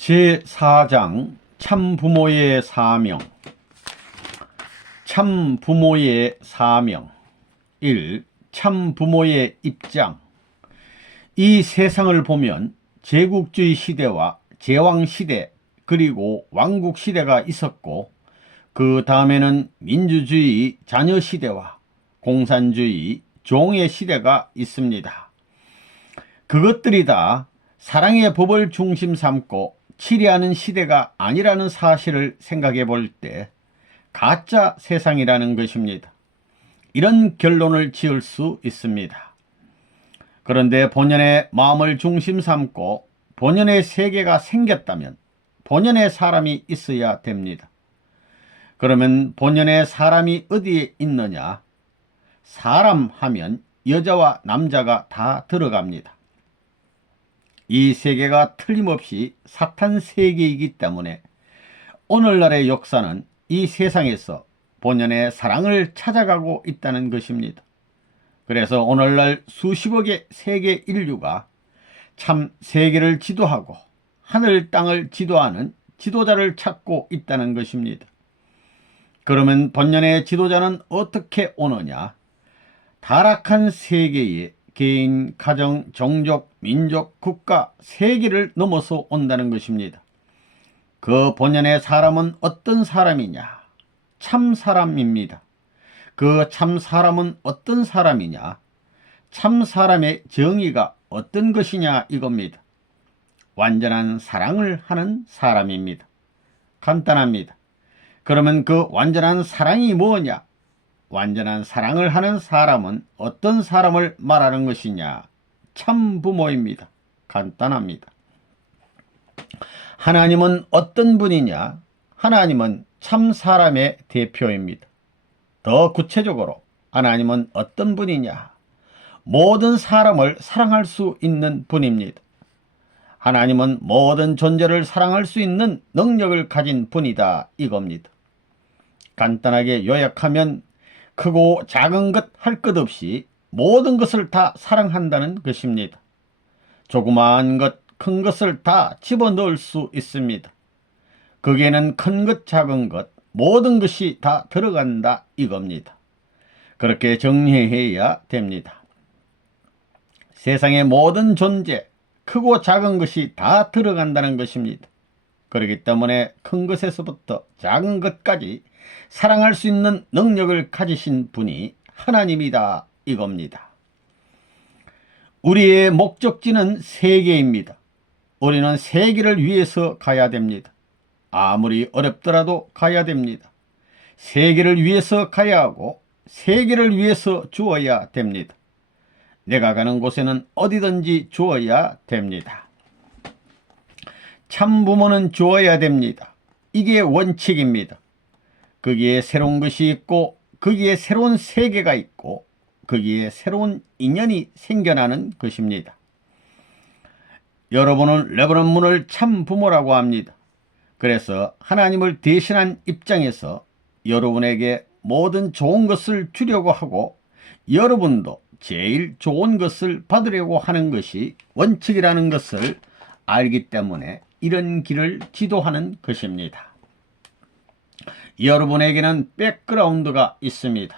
제4장 참부모의 사명. 참부모의 사명 1. 참부모의 입장. 이 세상을 보면 제국주의 시대와 제왕시대 그리고 왕국시대가 있었고, 그 다음에는 민주주의 자녀시대와 공산주의 종의시대가 있습니다. 그것들이 다 사랑의 법을 중심 삼고 치리하는 시대가 아니라는 사실을 생각해 볼 때 가짜 세상이라는 것입니다. 이런 결론을 지을 수 있습니다. 그런데 본연의 마음을 중심 삼고 본연의 세계가 생겼다면 본연의 사람이 있어야 됩니다. 그러면 본연의 사람이 어디에 있느냐? 사람 하면 여자와 남자가 다 들어갑니다. 이 세계가 틀림없이 사탄 세계이기 때문에 오늘날의 역사는 이 세상에서 본연의 사랑을 찾아가고 있다는 것입니다. 그래서 오늘날 수십억의 세계 인류가 참 세계를 지도하고 하늘 땅을 지도하는 지도자를 찾고 있다는 것입니다. 그러면 본연의 지도자는 어떻게 오느냐? 타락한 세계에 개인, 가정, 종족, 민족, 국가, 세계를 넘어서 온다는 것입니다. 그 본연의 사람은 어떤 사람이냐? 참 사람입니다. 그 참 사람은 어떤 사람이냐? 참 사람의 정의가 어떤 것이냐 이겁니다. 완전한 사랑을 하는 사람입니다. 간단합니다. 그러면 그 완전한 사랑이 뭐냐? 완전한 사랑을 하는 사람은 어떤 사람을 말하는 것이냐? 참 부모입니다. 간단합니다. 하나님은 어떤 분이냐? 하나님은 참 사람의 대표입니다. 더 구체적으로 하나님은 어떤 분이냐? 모든 사람을 사랑할 수 있는 분입니다. 하나님은 모든 존재를 사랑할 수 있는 능력을 가진 분이다 이겁니다. 간단하게 요약하면 크고 작은 것 할 것 없이 모든 것을 다 사랑한다는 것입니다. 조그마한 것, 큰 것을 다 집어넣을 수 있습니다. 거기에는 큰 것, 작은 것, 모든 것이 다 들어간다 이겁니다. 그렇게 정리해야 됩니다. 세상의 모든 존재, 크고 작은 것이 다 들어간다는 것입니다. 그렇기 때문에 큰 것에서부터 작은 것까지 사랑할 수 있는 능력을 가지신 분이 하나님이다 이겁니다. 우리의 목적지는 세계입니다. 우리는 세계를 위해서 가야 됩니다. 아무리 어렵더라도 가야 됩니다. 세계를 위해서 가야 하고 세계를 위해서 주어야 됩니다. 내가 가는 곳에는 어디든지 주어야 됩니다. 참 부모는 주어야 됩니다. 이게 원칙입니다. 거기에 새로운 것이 있고 거기에 새로운 세계가 있고 거기에 새로운 인연이 생겨나는 것입니다. 여러분은 레브런문을 참 부모라고 합니다. 그래서 하나님을 대신한 입장에서 여러분에게 모든 좋은 것을 주려고 하고 여러분도 제일 좋은 것을 받으려고 하는 것이 원칙이라는 것을 알기 때문에 이런 길을 지도하는 것입니다. 여러분에게는 백그라운드가 있습니다.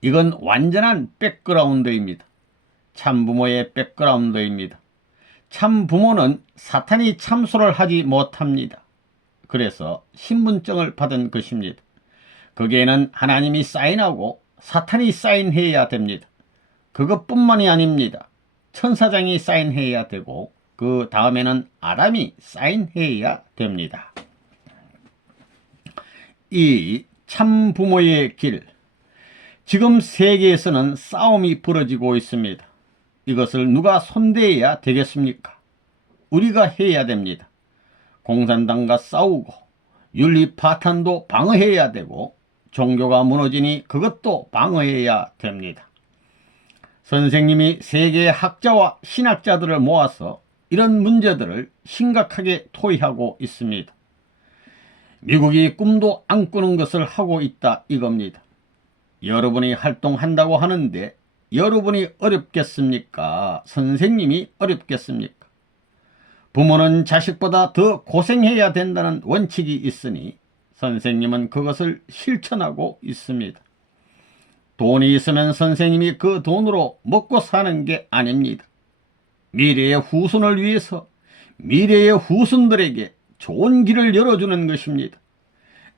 이건 완전한 백그라운드입니다. 참부모의 백그라운드입니다. 참부모는 사탄이 참소를 하지 못합니다. 그래서 신분증을 받은 것입니다. 거기에는 하나님이 사인하고 사탄이 사인해야 됩니다. 그것뿐만이 아닙니다. 천사장이 사인해야 되고 그 다음에는 아담이 사인해야 됩니다. 이 참부모의 길. 지금 세계에서는 싸움이 벌어지고 있습니다. 이것을 누가 손대야 되겠습니까? 우리가 해야 됩니다. 공산당과 싸우고 윤리 파탄도 방어해야 되고 종교가 무너지니 그것도 방어해야 됩니다. 선생님이 세계의 학자와 신학자들을 모아서 이런 문제들을 심각하게 토의하고 있습니다. 미국이 꿈도 안 꾸는 것을 하고 있다 이겁니다. 여러분이 활동한다고 하는데 여러분이 어렵겠습니까? 선생님이 어렵겠습니까? 부모는 자식보다 더 고생해야 된다는 원칙이 있으니 선생님은 그것을 실천하고 있습니다. 돈이 있으면 선생님이 그 돈으로 먹고 사는 게 아닙니다. 미래의 후손을 위해서 미래의 후손들에게 좋은 길을 열어주는 것입니다.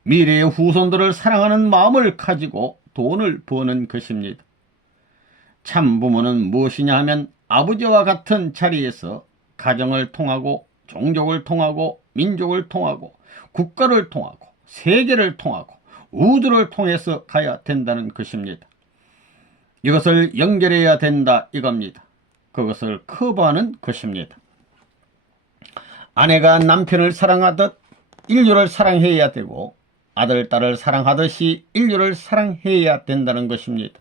미래의 후손들을 사랑하는 마음을 가지고 돈을 버는 것입니다. 참 부모는 무엇이냐 하면 아버지와 같은 자리에서 가정을 통하고 종족을 통하고 민족을 통하고 국가를 통하고 세계를 통하고 우주를 통해서 가야 된다는 것입니다. 이것을 연결해야 된다 이겁니다. 그것을 커버하는 것입니다. 아내가 남편을 사랑하듯 인류를 사랑해야 되고 아들, 딸을 사랑하듯이 인류를 사랑해야 된다는 것입니다.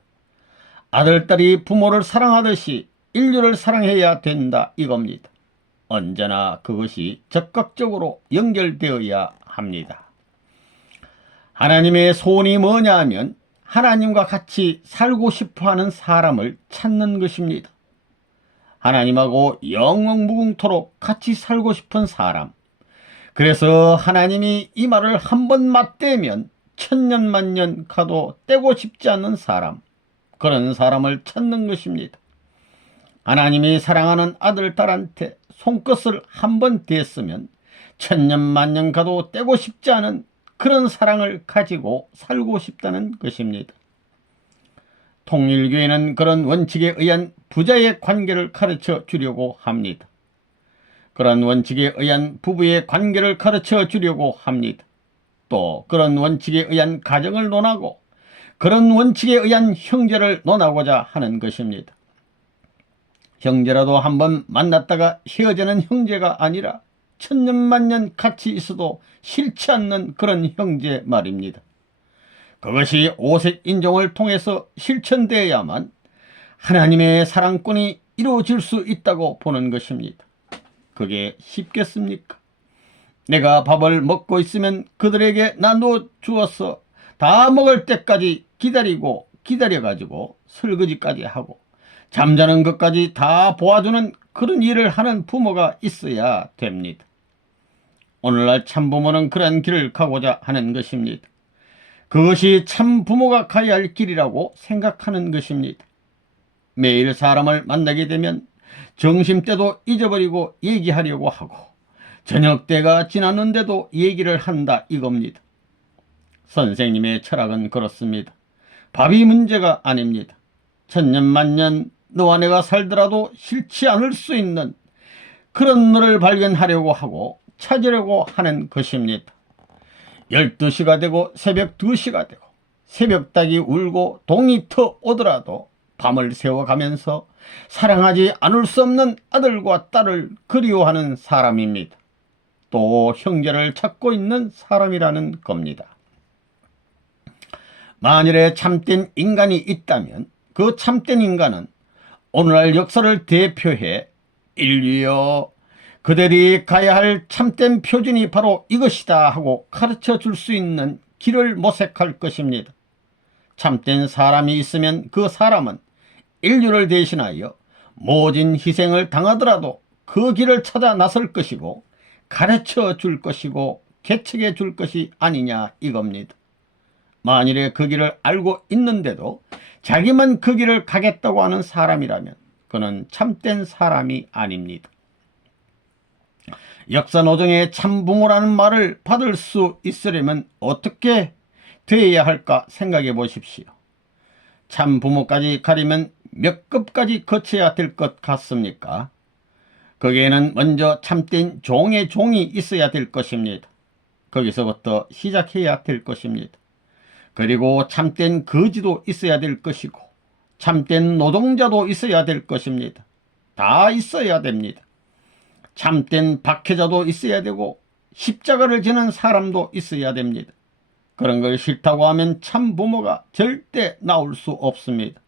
아들, 딸이 부모를 사랑하듯이 인류를 사랑해야 된다 이겁니다. 언제나 그것이 적극적으로 연결되어야 합니다. 하나님의 소원이 뭐냐 하면 하나님과 같이 살고 싶어하는 사람을 찾는 것입니다. 하나님하고 영원무궁토록 같이 살고 싶은 사람. 그래서 하나님이 이 말을 한번 맞대면 천년만년 가도 떼고 싶지 않는 사람, 그런 사람을 찾는 것입니다. 하나님이 사랑하는 아들, 딸한테 손끝을 한번 댔으면 천년만년 가도 떼고 싶지 않은 그런 사랑을 가지고 살고 싶다는 것입니다. 통일교회는 그런 원칙에 의한 부자의 관계를 가르쳐 주려고 합니다. 그런 원칙에 의한 부부의 관계를 가르쳐 주려고 합니다. 또 그런 원칙에 의한 가정을 논하고 그런 원칙에 의한 형제를 논하고자 하는 것입니다. 형제라도 한번 만났다가 헤어지는 형제가 아니라 천년만년 같이 있어도 싫지 않는 그런 형제 말입니다. 그것이 오색인종을 통해서 실천되어야만 하나님의 사랑권이 이루어질 수 있다고 보는 것입니다. 그게 쉽겠습니까? 내가 밥을 먹고 있으면 그들에게 나누어 주어서 다 먹을 때까지 기다리고 기다려가지고 설거지까지 하고 잠자는 것까지 다 보아주는 그런 일을 하는 부모가 있어야 됩니다. 오늘날 참부모는 그런 길을 가고자 하는 것입니다. 그것이 참부모가 가야 할 길이라고 생각하는 것입니다. 매일 사람을 만나게 되면 점심때도 잊어버리고 얘기하려고 하고 저녁때가 지났는데도 얘기를 한다 이겁니다. 선생님의 철학은 그렇습니다. 밥이 문제가 아닙니다. 천년만년 너와 내가 살더라도 싫지 않을 수 있는 그런 너를 발견하려고 하고 찾으려고 하는 것입니다. 12시가 되고 새벽 2시가 되고 새벽닭이 울고 동이 터 오더라도 밤을 새워가면서 사랑하지 않을 수 없는 아들과 딸을 그리워하는 사람입니다. 또 형제를 찾고 있는 사람이라는 겁니다. 만일에 참된 인간이 있다면 그 참된 인간은 오늘날 역사를 대표해 인류여 그들이 가야 할 참된 표준이 바로 이것이다 하고 가르쳐 줄 수 있는 길을 모색할 것입니다. 참된 사람이 있으면 그 사람은 인류를 대신하여 모진 희생을 당하더라도 그 길을 찾아 나설 것이고 가르쳐 줄 것이고 개척해 줄 것이 아니냐 이겁니다. 만일에 그 길을 알고 있는데도 자기만 그 길을 가겠다고 하는 사람이라면 그는 참된 사람이 아닙니다. 역사노정의 참부모라는 말을 받을 수 있으려면 어떻게 되어야 할까 생각해 보십시오. 참부모까지 가려면 몇 급까지 거쳐야 될 것 같습니까? 거기에는 먼저 참된 종의 종이 있어야 될 것입니다. 거기서부터 시작해야 될 것입니다. 그리고 참된 거지도 있어야 될 것이고 참된 노동자도 있어야 될 것입니다. 다 있어야 됩니다. 참된 박해자도 있어야 되고 십자가를 지는 사람도 있어야 됩니다. 그런 걸 싫다고 하면 참부모가 절대 나올 수 없습니다.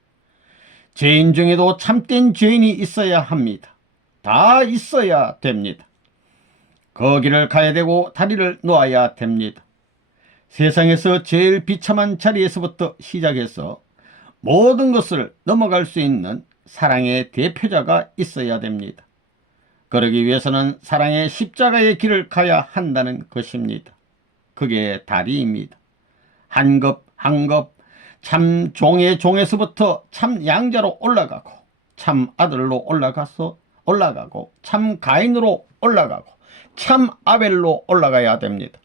죄인 중에도 참된 죄인이 있어야 합니다. 다 있어야 됩니다. 거기를 가야 되고 다리를 놓아야 됩니다. 세상에서 제일 비참한 자리에서부터 시작해서 모든 것을 넘어갈 수 있는 사랑의 대표자가 있어야 됩니다. 그러기 위해서는 사랑의 십자가의 길을 가야 한다는 것입니다. 그게 다리입니다. 한 급 한 급 참 종의 종에서부터 참 양자로 올라가고, 참 아들로 올라가고, 참 가인으로 올라가고, 참 아벨로 올라가야 됩니다.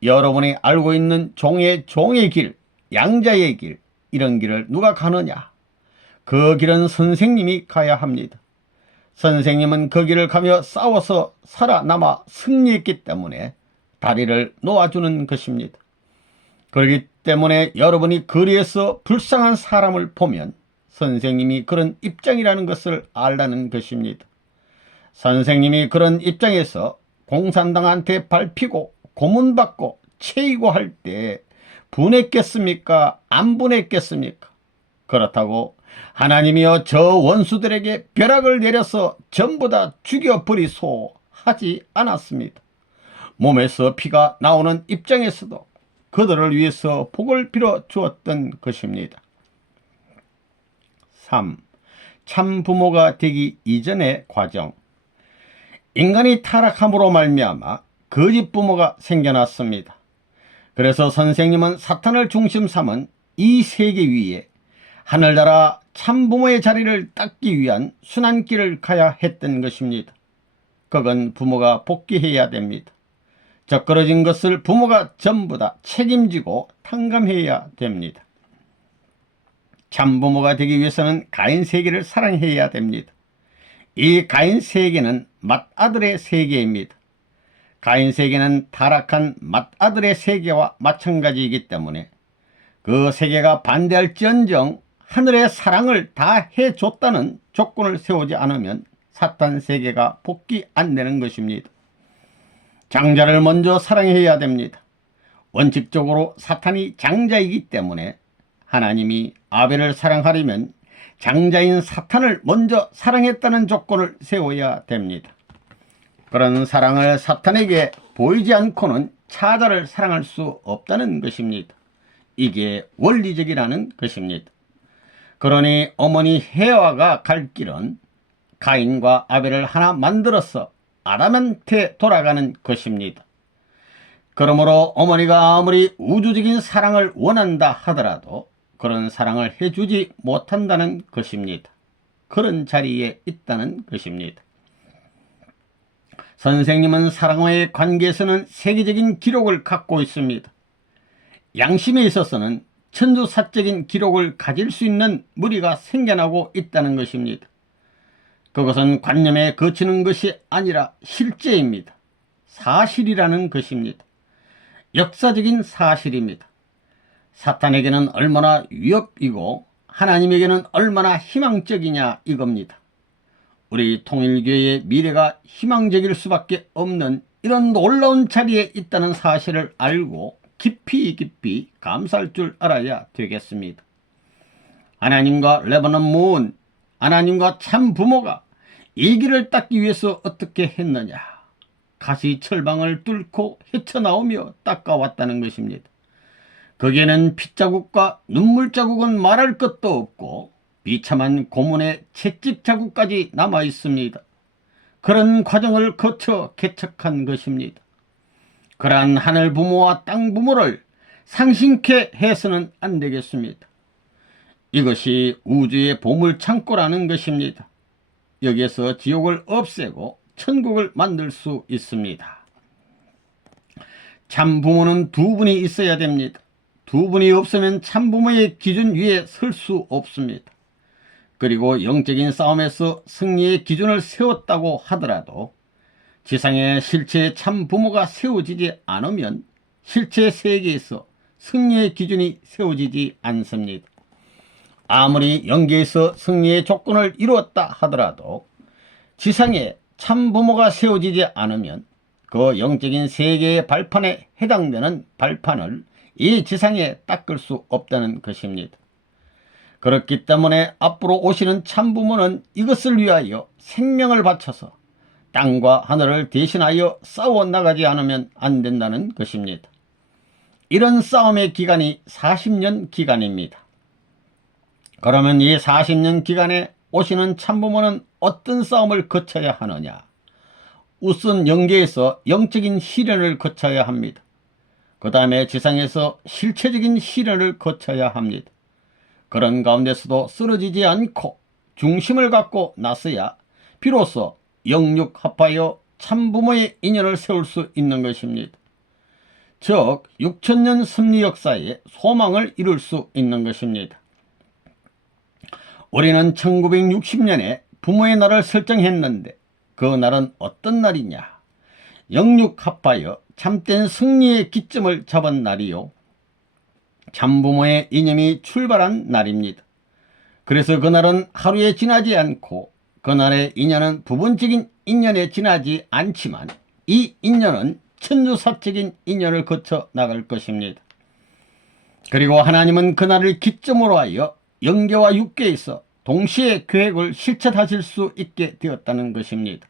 여러분이 알고 있는 종의 길, 양자의 길, 이런 길을 누가 가느냐? 그 길은 선생님이 가야 합니다. 선생님은 그 길을 가며 싸워서 살아남아 승리했기 때문에 다리를 놓아주는 것입니다. 그렇기 때문에 여러분이 거리에서 불쌍한 사람을 보면 선생님이 그런 입장이라는 것을 알라는 것입니다. 선생님이 그런 입장에서 공산당한테 밟히고 고문받고 체이고 할 때 분했겠습니까? 안 분했겠습니까? 그렇다고 하나님이여 저 원수들에게 벼락을 내려서 전부 다 죽여버리소 하지 않았습니다. 몸에서 피가 나오는 입장에서도 그들을 위해서 복을 빌어 주었던 것입니다. 3. 참 부모가 되기 이전의 과정. 인간이 타락함으로 말미암아 거짓 부모가 생겨났습니다. 그래서 선생님은 사탄을 중심 삼은 이 세계 위에 하늘나라 참 부모의 자리를 닦기 위한 순환길을 가야 했던 것입니다. 그건 부모가 복귀해야 됩니다. 적그러진 것을 부모가 전부 다 책임지고 탕감해야 됩니다. 참부모가 되기 위해서는 가인 세계를 사랑해야 됩니다. 이 가인 세계는 맏아들의 세계입니다. 가인 세계는 타락한 맏아들의 세계와 마찬가지이기 때문에 그 세계가 반대할지언정 하늘의 사랑을 다 해줬다는 조건을 세우지 않으면 사탄 세계가 복귀 안 되는 것입니다. 장자를 먼저 사랑해야 됩니다. 원칙적으로 사탄이 장자이기 때문에 하나님이 아벨을 사랑하려면 장자인 사탄을 먼저 사랑했다는 조건을 세워야 됩니다. 그런 사랑을 사탄에게 보이지 않고는 차자를 사랑할 수 없다는 것입니다. 이게 원리적이라는 것입니다. 그러니 어머니 헤와가 갈 길은 가인과 아벨을 하나 만들어서 아담한테 돌아가는 것입니다. 그러므로 어머니가 아무리 우주적인 사랑을 원한다 하더라도 그런 사랑을 해주지 못한다는 것입니다. 그런 자리에 있다는 것입니다. 선생님은 사랑과의 관계에서는 세계적인 기록을 갖고 있습니다. 양심에 있어서는 천주사적인 기록을 가질 수 있는 무리가 생겨나고 있다는 것입니다. 그것은 관념에 거치는 것이 아니라 실제입니다. 사실이라는 것입니다. 역사적인 사실입니다. 사탄에게는 얼마나 위협이고 하나님에게는 얼마나 희망적이냐 이겁니다. 우리 통일교회의 미래가 희망적일 수밖에 없는 이런 놀라운 자리에 있다는 사실을 알고 깊이 감사할 줄 알아야 되겠습니다. 하나님과 레바논 모은 하나님과 참 부모가 이 길을 닦기 위해서 어떻게 했느냐. 가시 철방을 뚫고 헤쳐나오며 닦아왔다는 것입니다. 거기에는 핏자국과 눈물자국은 말할 것도 없고 비참한 고문의 채찍 자국까지 남아 있습니다. 그런 과정을 거쳐 개척한 것입니다. 그러한 하늘 부모와 땅 부모를 상심케 해서는 안 되겠습니다. 이것이 우주의 보물창고라는 것입니다. 여기에서 지옥을 없애고 천국을 만들 수 있습니다. 참부모는 두 분이 있어야 됩니다. 두 분이 없으면 참부모의 기준 위에 설 수 없습니다. 그리고 영적인 싸움에서 승리의 기준을 세웠다고 하더라도 지상의 실체의 참부모가 세워지지 않으면 실체 세계에서 승리의 기준이 세워지지 않습니다. 아무리 영계에서 승리의 조건을 이루었다 하더라도 지상에 참부모가 세워지지 않으면 그 영적인 세계의 발판에 해당되는 발판을 이 지상에 닦을 수 없다는 것입니다. 그렇기 때문에 앞으로 오시는 참부모는 이것을 위하여 생명을 바쳐서 땅과 하늘을 대신하여 싸워나가지 않으면 안 된다는 것입니다. 이런 싸움의 기간이 40년 기간입니다. 그러면 이 40년 기간에 오시는 참부모는 어떤 싸움을 거쳐야 하느냐? 우선 영계에서 영적인 시련을 거쳐야 합니다. 그 다음에 지상에서 실체적인 시련을 거쳐야 합니다. 그런 가운데서도 쓰러지지 않고 중심을 갖고 나서야 비로소 영육합하여 참부모의 인연을 세울 수 있는 것입니다. 즉 6천년 섭리 역사에 소망을 이룰 수 있는 것입니다. 우리는 1960년에 부모의 날을 설정했는데 그 날은 어떤 날이냐? 영육합하여 참된 승리의 기점을 잡은 날이요, 참부모의 이념이 출발한 날입니다. 그래서 그날은 하루에 지나지 않고 그날의 인연은 부분적인 인연에 지나지 않지만 이 인연은 천주사적인 인연을 거쳐 나갈 것입니다. 그리고 하나님은 그날을 기점으로 하여 영계와 육계에서 동시에 계획을 실천하실 수 있게 되었다는 것입니다.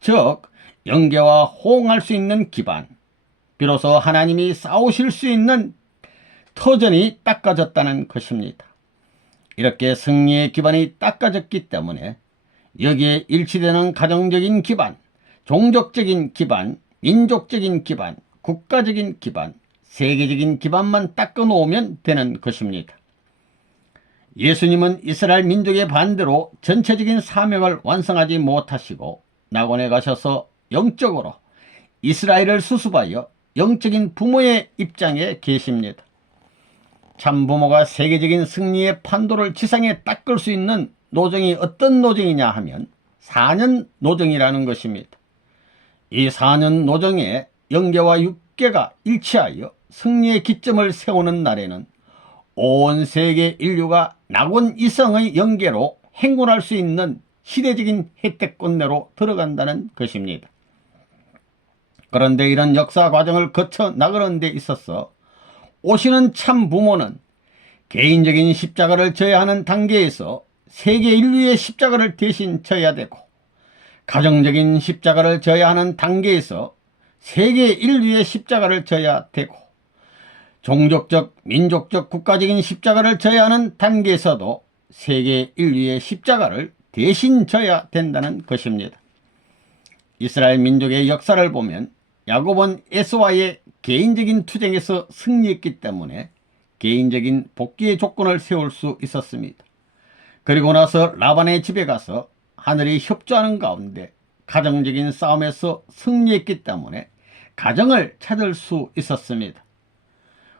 즉 영계와 호응할 수 있는 기반, 비로소 하나님이 싸우실 수 있는 터전이 닦아졌다는 것입니다. 이렇게 승리의 기반이 닦아졌기 때문에 여기에 일치되는 가정적인 기반, 종족적인 기반, 민족적인 기반, 국가적인 기반, 세계적인 기반만 닦아 놓으면 되는 것입니다. 예수님은 이스라엘 민족의 반대로 전체적인 사명을 완성하지 못하시고 낙원에 가셔서 영적으로 이스라엘을 수습하여 영적인 부모의 입장에 계십니다. 참부모가 세계적인 승리의 판도를 지상에 닦을 수 있는 노정이 어떤 노정이냐 하면 4년 노정이라는 것입니다. 이 4년 노정에 영계와 육계가 일치하여 승리의 기점을 세우는 날에는 온 세계 인류가 낙원 이성의 영계로 행군할 수 있는 시대적인 혜택권내로 들어간다는 것입니다. 그런데 이런 역사 과정을 거쳐 나가는 데 있어서 오시는 참 부모는 개인적인 십자가를 져야 하는 단계에서 세계 인류의 십자가를 대신 져야 되고, 가정적인 십자가를 져야 하는 단계에서 세계 인류의 십자가를 져야 되고, 종족적, 민족적, 국가적인 십자가를 져야 하는 단계에서도 세계 인류의 십자가를 대신 져야 된다는 것입니다. 이스라엘 민족의 역사를 보면 야곱은 에서와의 개인적인 투쟁에서 승리했기 때문에 개인적인 복귀의 조건을 세울 수 있었습니다. 그리고 나서 라반의 집에 가서 하늘이 협조하는 가운데 가정적인 싸움에서 승리했기 때문에 가정을 찾을 수 있었습니다.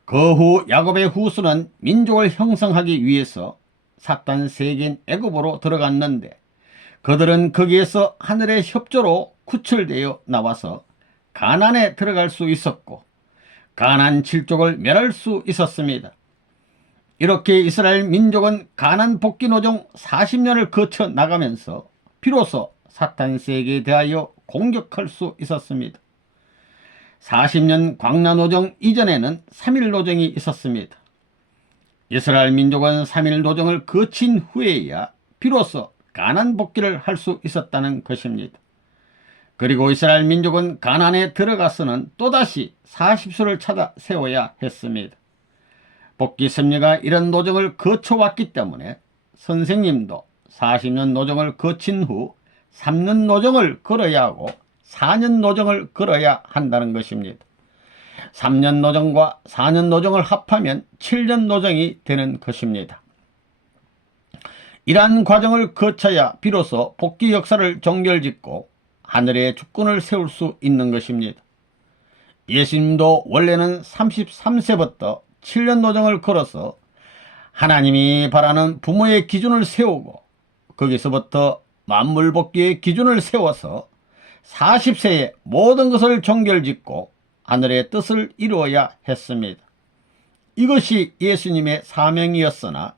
그 후 야곱의 후손은 민족을 형성하기 위해서 사탄 세계인 애굽으로 들어갔는데 그들은 거기에서 하늘의 협조로 구출되어 나와서 가나안에 들어갈 수 있었고 가나안 7족을 멸할 수 있었습니다. 이렇게 이스라엘 민족은 가나안 복귀 노정 40년을 거쳐 나가면서 비로소 사탄 세계에 대하여 공격할 수 있었습니다. 40년 광야 노정 이전에는 3일 노정이 있었습니다. 이스라엘 민족은 3일 노정을 거친 후에야 비로소 가나안 복귀를 할 수 있었다는 것입니다. 그리고 이스라엘 민족은 가나안에 들어가서는 또다시 40수를 찾아 세워야 했습니다. 복귀 섭리가 이런 노정을 거쳐왔기 때문에 선생님도 40년 노정을 거친 후 3년 노정을 걸어야 하고 4년 노정을 걸어야 한다는 것입니다. 3년 노정과 4년 노정을 합하면 7년 노정이 되는 것입니다. 이러한 과정을 거쳐야 비로소 복귀 역사를 종결짓고 하늘의 주권을 세울 수 있는 것입니다. 예수님도 원래는 33세부터 7년 노정을 걸어서 하나님이 바라는 부모의 기준을 세우고 거기서부터 만물 복귀의 기준을 세워서 40세에 모든 것을 종결짓고 하늘의 뜻을 이루어야 했습니다. 이것이 예수님의 사명이었으나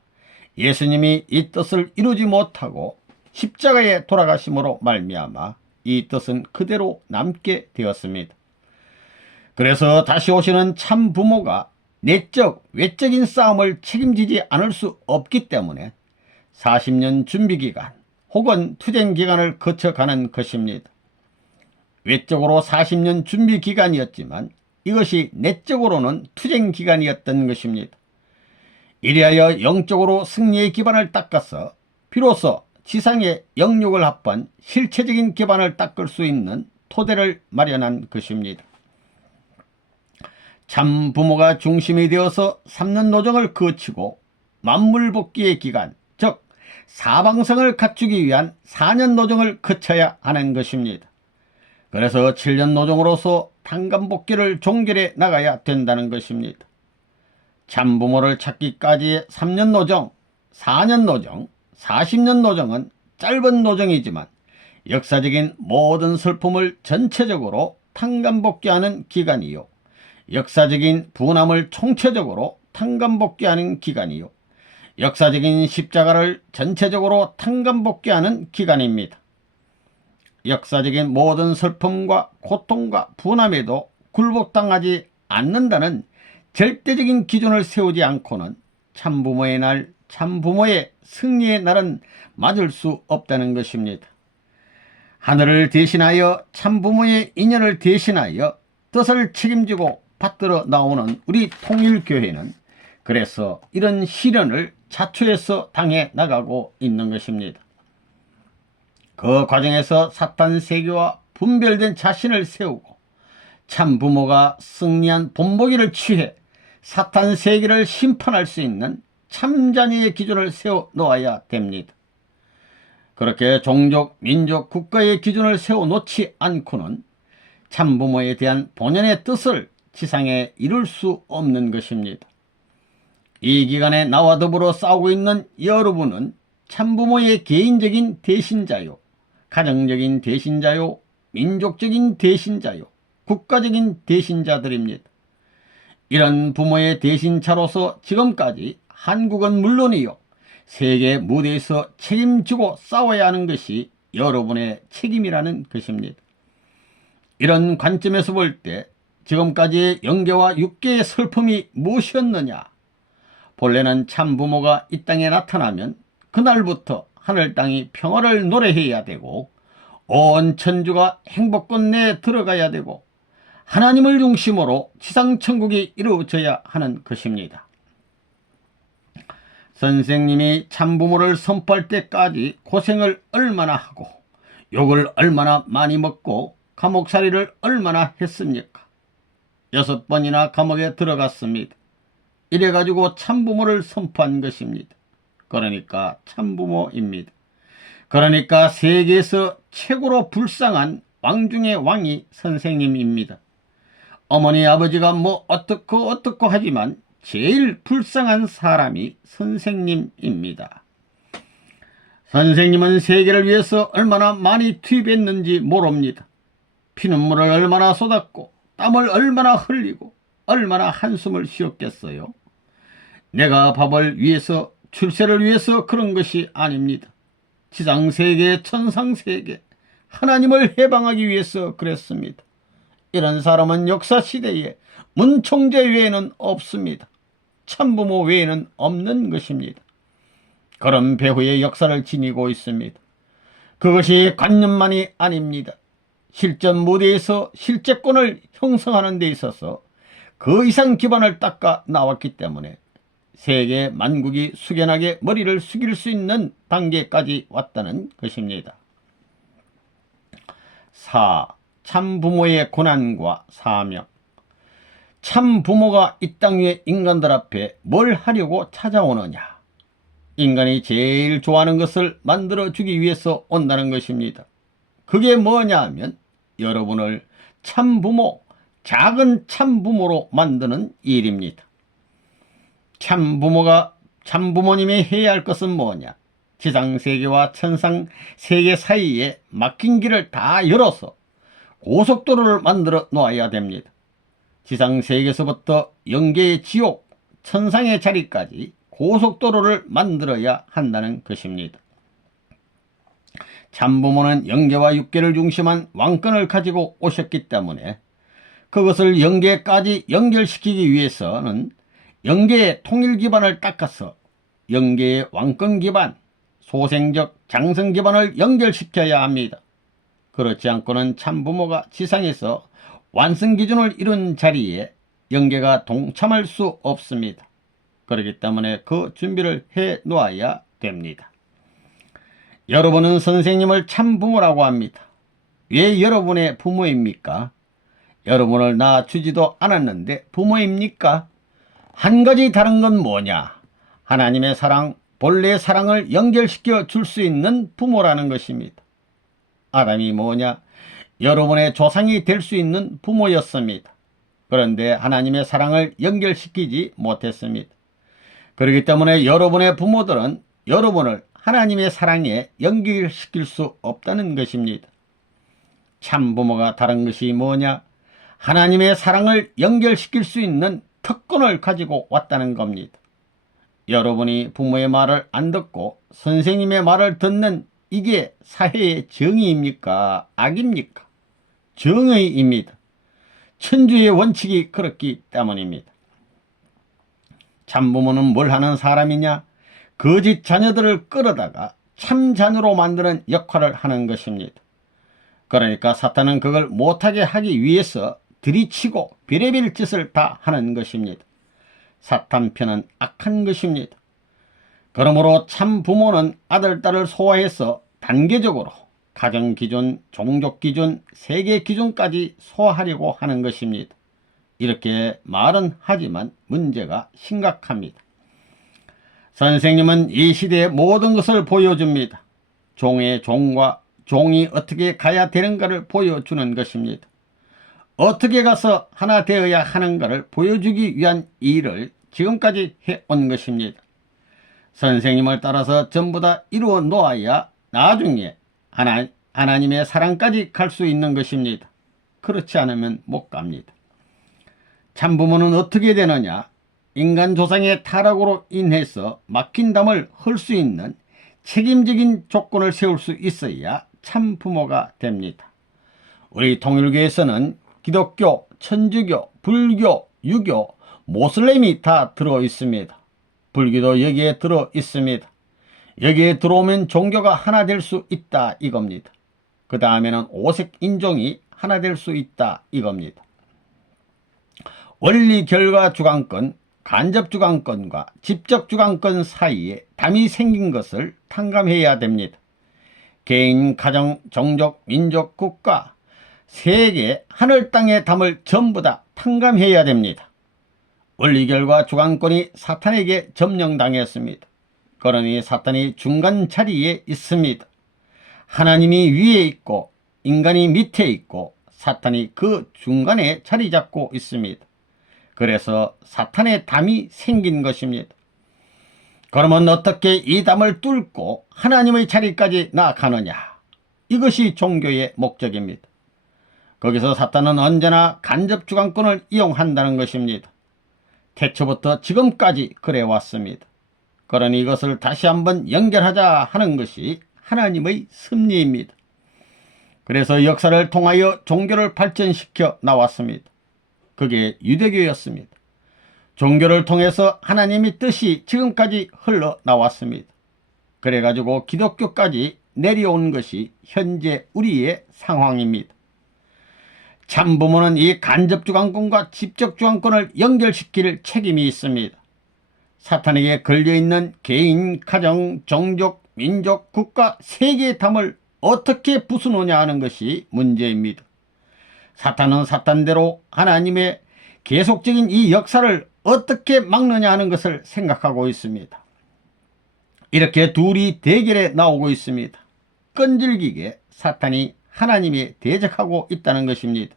예수님이 이 뜻을 이루지 못하고 십자가에 돌아가심으로 말미암아 이 뜻은 그대로 남게 되었습니다. 그래서 다시 오시는 참 부모가 내적, 외적인 싸움을 책임지지 않을 수 없기 때문에 40년 준비기간 혹은 투쟁기간을 거쳐가는 것입니다. 외적으로 40년 준비기간이었지만 이것이 내적으로는 투쟁기간이었던 것입니다. 이리하여 영적으로 승리의 기반을 닦아서 비로소 지상의 영육을 합한 실체적인 기반을 닦을 수 있는 토대를 마련한 것입니다. 참 부모가 중심이 되어서 3년 노정을 거치고 만물복귀의 기간, 즉 사방성을 갖추기 위한 4년 노정을 거쳐야 하는 것입니다. 그래서 7년 노정으로서 탄감복귀를 종결해 나가야 된다는 것입니다. 참부모를 찾기까지의 3년 노정, 4년 노정, 40년 노정은 짧은 노정이지만 역사적인 모든 슬픔을 전체적으로 탄감복귀하는 기간이요, 역사적인 분함을 총체적으로 탄감복귀하는 기간이요, 역사적인 십자가를 전체적으로 탄감복귀하는 기간입니다. 역사적인 모든 슬픔과 고통과 분함에도 굴복당하지 않는다는 절대적인 기준을 세우지 않고는 참부모의 날, 참부모의 승리의 날은 맞을 수 없다는 것입니다. 하늘을 대신하여 참부모의 인연을 대신하여 뜻을 책임지고 받들어 나오는 우리 통일교회는 그래서 이런 시련을 자초해서 당해 나가고 있는 것입니다. 그 과정에서 사탄 세계와 분별된 자신을 세우고 참부모가 승리한 본보기를 취해 사탄 세계를 심판할 수 있는 참자녀의 기준을 세워 놓아야 됩니다. 그렇게 종족, 민족, 국가의 기준을 세워 놓지 않고는 참부모에 대한 본연의 뜻을 지상에 이룰 수 없는 것입니다. 이 기간에 나와 더불어 싸우고 있는 여러분은 참부모의 개인적인 대신자요, 가정적인 대신자요, 민족적인 대신자요, 국가적인 대신자들입니다. 이런 부모의 대신자로서 지금까지 한국은 물론이요, 세계 무대에서 책임지고 싸워야 하는 것이 여러분의 책임이라는 것입니다. 이런 관점에서 볼 때 지금까지의 영계와 육계의 슬픔이 무엇이었느냐? 본래는 참부모가 이 땅에 나타나면 그날부터 하늘 땅이 평화를 노래해야 되고 온 천주가 행복권 내에 들어가야 되고 하나님을 중심으로 지상천국이 이루어져야 하는 것입니다. 선생님이 참부모를 선포할 때까지 고생을 얼마나 하고 욕을 얼마나 많이 먹고 감옥살이를 얼마나 했습니까? 6번이나 감옥에 들어갔습니다. 이래가지고 참부모를 선포한 것입니다. 그러니까 참부모입니다. 그러니까 세계에서 최고로 불쌍한 왕 중의 왕이 선생님입니다. 어머니 아버지가 뭐 어떻고 하지만 제일 불쌍한 사람이 선생님입니다. 선생님은 세계를 위해서 얼마나 많이 투입했는지 모릅니다. 피눈물을 얼마나 쏟았고 땀을 얼마나 흘리고 얼마나 한숨을 쉬었겠어요. 내가 밥을 위해서, 출세를 위해서 그런 것이 아닙니다. 지상세계, 천상세계, 하나님을 해방하기 위해서 그랬습니다. 이런 사람은 역사시대에 문총재 외에는 없습니다. 참부모 외에는 없는 것입니다. 그런 배후의 역사를 지니고 있습니다. 그것이 관념만이 아닙니다. 실전 무대에서 실제권을 형성하는 데 있어서 그 이상 기반을 닦아 나왔기 때문에 세계 만국이 숙연하게 머리를 숙일 수 있는 단계까지 왔다는 것입니다. 4. 참부모의 고난과 사명. 참부모가 이 땅 위에 인간들 앞에 뭘 하려고 찾아오느냐? 인간이 제일 좋아하는 것을 만들어주기 위해서 온다는 것입니다. 그게 뭐냐 하면 여러분을 참부모, 작은 참부모로 만드는 일입니다. 참부모님이 해야 할 것은 뭐냐? 지상세계와 천상세계 사이에 막힌 길을 다 열어서 고속도로를 만들어 놓아야 됩니다. 지상세계에서부터 영계의 지옥, 천상의 자리까지 고속도로를 만들어야 한다는 것입니다. 참부모는 영계와 육계를 중심한 왕권을 가지고 오셨기 때문에 그것을 영계까지 연결시키기 위해서는 영계의 통일 기반을 닦아서 영계의 왕권 기반, 소생적 장성 기반을 연결시켜야 합니다. 그렇지 않고는 참부모가 지상에서 완성 기준을 이룬 자리에 영계가 동참할 수 없습니다. 그렇기 때문에 그 준비를 해 놓아야 됩니다. 여러분은 선생님을 참부모라고 합니다. 왜 여러분의 부모입니까? 여러분을 낳아주지도 않았는데 부모입니까? 한 가지 다른 건 뭐냐? 하나님의 사랑, 본래의 사랑을 연결시켜 줄 수 있는 부모라는 것입니다. 아담이 뭐냐? 여러분의 조상이 될 수 있는 부모였습니다. 그런데 하나님의 사랑을 연결시키지 못했습니다. 그렇기 때문에 여러분의 부모들은 여러분을 하나님의 사랑에 연결시킬 수 없다는 것입니다. 참 부모가 다른 것이 뭐냐? 하나님의 사랑을 연결시킬 수 있는 특권을 가지고 왔다는 겁니다. 여러분이 부모의 말을 안 듣고 선생님의 말을 듣는 이게 사회의 정의입니까? 악입니까? 정의입니다. 천주의 원칙이 그렇기 때문입니다. 참부모는 뭘 하는 사람이냐? 거짓 자녀들을 끌어다가 참 자녀로 만드는 역할을 하는 것입니다. 그러니까 사탄은 그걸 못하게 하기 위해서 들이치고 별의별 짓을 다 하는 것입니다. 사탄 편은 악한 것입니다. 그러므로 참 부모는 아들, 딸을 소화해서 단계적으로 가정기준, 종족기준, 세계기준까지 소화하려고 하는 것입니다. 이렇게 말은 하지만 문제가 심각합니다. 선생님은 이 시대의 모든 것을 보여줍니다. 종의 종과 종이 어떻게 가야 되는가를 보여주는 것입니다. 어떻게 가서 하나 되어야 하는가를 보여주기 위한 일을 지금까지 해온 것입니다. 선생님을 따라서 전부 다 이루어 놓아야 나중에 하나님의 사랑까지 갈 수 있는 것입니다. 그렇지 않으면 못 갑니다. 참부모는 어떻게 되느냐? 인간 조상의 타락으로 인해서 막힌 담을 헐 수 있는 책임적인 조건을 세울 수 있어야 참부모가 됩니다. 우리 통일교에서는 기독교, 천주교, 불교, 유교, 모슬렘이 다 들어 있습니다. 불교도 여기에 들어 있습니다. 여기에 들어오면 종교가 하나 될 수 있다 이겁니다. 그 다음에는 오색 인종이 하나 될 수 있다 이겁니다. 원리 결과 주관권, 간접 주관권과 직접 주관권 사이에 담이 생긴 것을 탕감해야 됩니다. 개인, 가정, 종족, 민족, 국가, 세계, 하늘, 땅의 담을 전부 다 탕감해야 됩니다. 원리 결과 주관권이 사탄에게 점령당했습니다. 그러니 사탄이 중간 자리에 있습니다. 하나님이 위에 있고 인간이 밑에 있고 사탄이 그 중간에 자리 잡고 있습니다. 그래서 사탄의 담이 생긴 것입니다. 그러면 어떻게 이 담을 뚫고 하나님의 자리까지 나아가느냐? 이것이 종교의 목적입니다. 거기서 사탄은 언제나 간접 주관권을 이용한다는 것입니다. 태초부터 지금까지 그래왔습니다. 그러니 이것을 다시 한번 연결하자 하는 것이 하나님의 섭리입니다. 그래서 역사를 통하여 종교를 발전시켜 나왔습니다. 그게 유대교였습니다. 종교를 통해서 하나님의 뜻이 지금까지 흘러나왔습니다. 그래가지고 기독교까지 내려온 것이 현재 우리의 상황입니다. 참부모는 이 간접주관권과 직접주관권을 연결시킬 책임이 있습니다. 사탄에게 걸려있는 개인, 가정, 종족, 민족, 국가, 세계의 담을 어떻게 부수느냐 하는 것이 문제입니다. 사탄은 사탄대로 하나님의 계속적인 이 역사를 어떻게 막느냐 하는 것을 생각하고 있습니다. 이렇게 둘이 대결에 나오고 있습니다. 끈질기게 사탄이 하나님에 대적하고 있다는 것입니다.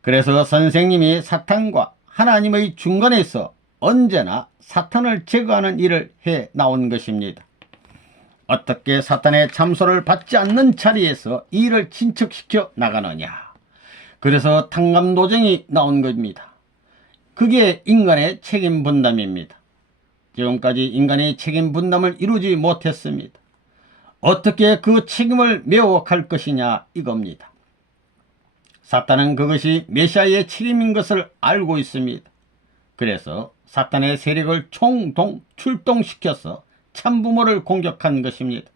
그래서 선생님이 사탄과 하나님의 중간에서 언제나 사탄을 제거하는 일을 해 나온 것입니다. 어떻게 사탄의 참소를 받지 않는 자리에서 이 일을 진척시켜 나가느냐. 그래서 탕감도정이 나온 겁니다. 그게 인간의 책임 분담입니다. 지금까지 인간이 책임 분담을 이루지 못했습니다. 어떻게 그 책임을 메워갈 것이냐 이겁니다. 사탄은 그것이 메시아의 책임인 것을 알고 있습니다. 그래서 사탄의 세력을 총동 출동시켜서 참부모를 공격한 것입니다.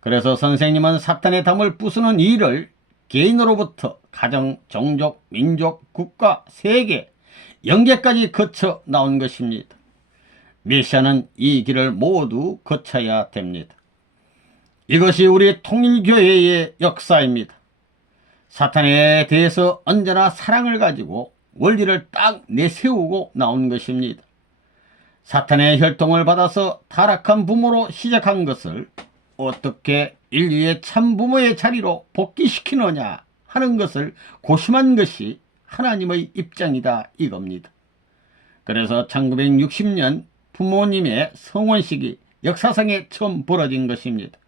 그래서 선생님은 사탄의 담을 부수는 일을 개인으로부터 가정, 종족, 민족, 국가, 세계, 영계까지 거쳐 나온 것입니다. 메시아는 이 길을 모두 거쳐야 됩니다. 이것이 우리 통일교회의 역사입니다. 사탄에 대해서 언제나 사랑을 가지고 원리를 딱 내세우고 나온 것입니다. 사탄의 혈통을 받아서 타락한 부모로 시작한 것을 어떻게 인류의 참 부모의 자리로 복귀시키느냐 하는 것을 고심한 것이 하나님의 입장이다 이겁니다. 그래서 1960년 부모님의 성혼식이 역사상에 처음 벌어진 것입니다.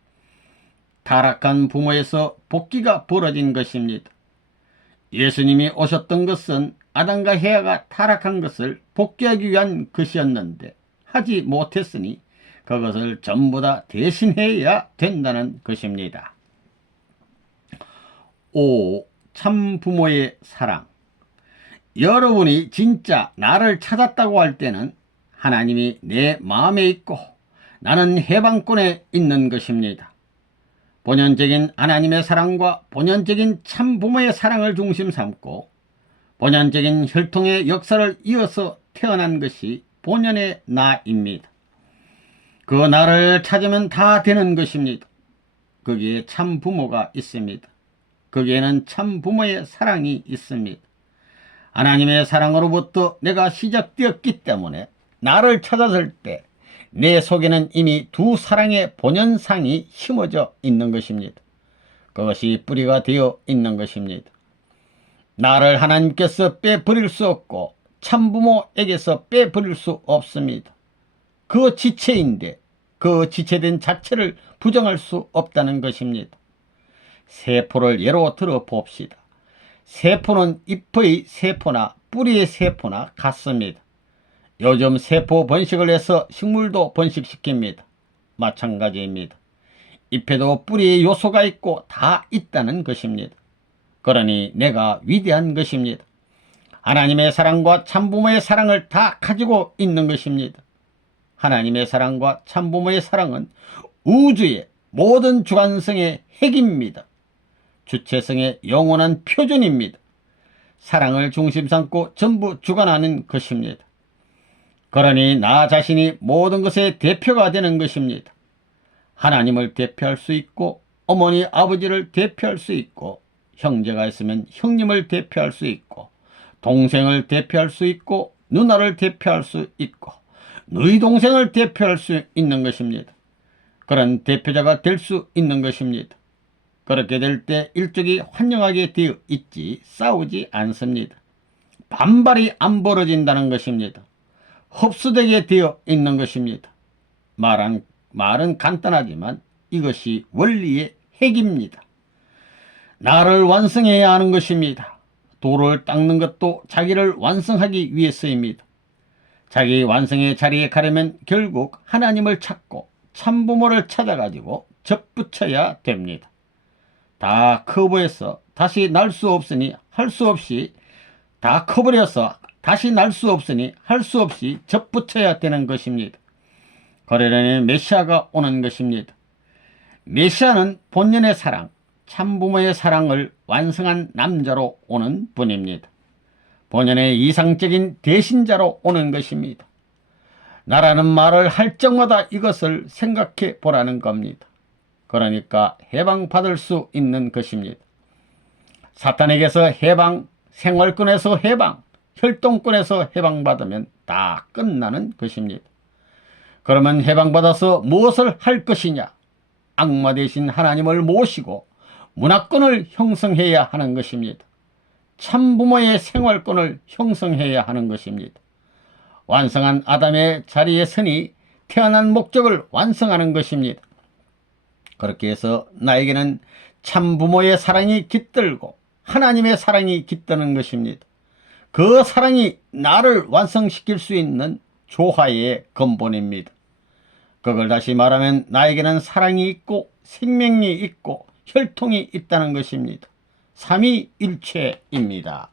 타락한 부모에서 복귀가 벌어진 것입니다. 예수님이 오셨던 것은 아담과 헤아가 타락한 것을 복귀하기 위한 것이었는데 하지 못했으니 그것을 전부 다 대신해야 된다는 것입니다. 5. 참 부모의 사랑. 여러분이 진짜 나를 찾았다고 할 때는 하나님이 내 마음에 있고 나는 해방권에 있는 것입니다. 본연적인 하나님의 사랑과 본연적인 참 부모의 사랑을 중심 삼고 본연적인 혈통의 역사를 이어서 태어난 것이 본연의 나입니다. 그 나를 찾으면 다 되는 것입니다. 거기에 참 부모가 있습니다. 거기에는 참 부모의 사랑이 있습니다. 하나님의 사랑으로부터 내가 시작되었기 때문에 나를 찾았을 때 내 속에는 이미 두 사랑의 본연상이 심어져 있는 것입니다. 그것이 뿌리가 되어 있는 것입니다. 나를 하나님께서 빼버릴 수 없고 참부모에게서 빼버릴 수 없습니다. 그 지체인데 그 지체된 자체를 부정할 수 없다는 것입니다. 세포를 예로 들어 봅시다. 세포는 잎의 세포나 뿌리의 세포나 같습니다. 요즘 세포 번식을 해서 식물도 번식시킵니다. 마찬가지입니다. 잎에도 뿌리의 요소가 있고 다 있다는 것입니다. 그러니 내가 위대한 것입니다. 하나님의 사랑과 참부모의 사랑을 다 가지고 있는 것입니다. 하나님의 사랑과 참부모의 사랑은 우주의 모든 주관성의 핵입니다. 주체성의 영원한 표준입니다. 사랑을 중심 삼고 전부 주관하는 것입니다. 그러니 나 자신이 모든 것의 대표가 되는 것입니다. 하나님을 대표할 수 있고 어머니 아버지를 대표할 수 있고 형제가 있으면 형님을 대표할 수 있고 동생을 대표할 수 있고 누나를 대표할 수 있고 너희 동생을 대표할 수 있는 것입니다. 그런 대표자가 될 수 있는 것입니다. 그렇게 될 때 일족이 환영하게 되어 있지 싸우지 않습니다. 반발이 안 벌어진다는 것입니다. 흡수되게 되어 있는 것입니다. 말은 간단하지만 이것이 원리의 핵입니다. 나를 완성해야 하는 것입니다. 돌을 닦는 것도 자기를 완성하기 위해서입니다. 자기 완성의 자리에 가려면 결국 하나님을 찾고 참부모를 찾아가지고 접붙여야 됩니다. 다 커버해서 다시 날 수 없으니 할 수 없이 다 커버려서 다시 날 수 없으니 할 수 없이 접붙여야 되는 것입니다. 그러려니 메시아가 오는 것입니다. 메시아는 본연의 사랑, 참부모의 사랑을 완성한 남자로 오는 분입니다. 본연의 이상적인 대신자로 오는 것입니다. 나라는 말을 할 적마다 이것을 생각해 보라는 겁니다. 그러니까 해방받을 수 있는 것입니다. 사탄에게서 해방, 생활권에서 해방, 혈통권에서 해방받으면 다 끝나는 것입니다. 그러면 해방받아서 무엇을 할 것이냐? 악마 대신 하나님을 모시고 문화권을 형성해야 하는 것입니다. 참부모의 생활권을 형성해야 하는 것입니다. 완성한 아담의 자리에 서니 태어난 목적을 완성하는 것입니다. 그렇게 해서 나에게는 참부모의 사랑이 깃들고 하나님의 사랑이 깃드는 것입니다. 그 사랑이 나를 완성시킬 수 있는 조화의 근본입니다. 그걸 다시 말하면 나에게는 사랑이 있고 생명이 있고 혈통이 있다는 것입니다. 삼위일체입니다.